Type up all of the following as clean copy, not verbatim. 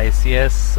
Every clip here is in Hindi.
ICS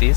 30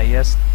IST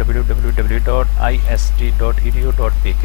www.ist.edu.pk۔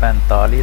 45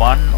1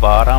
12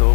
2,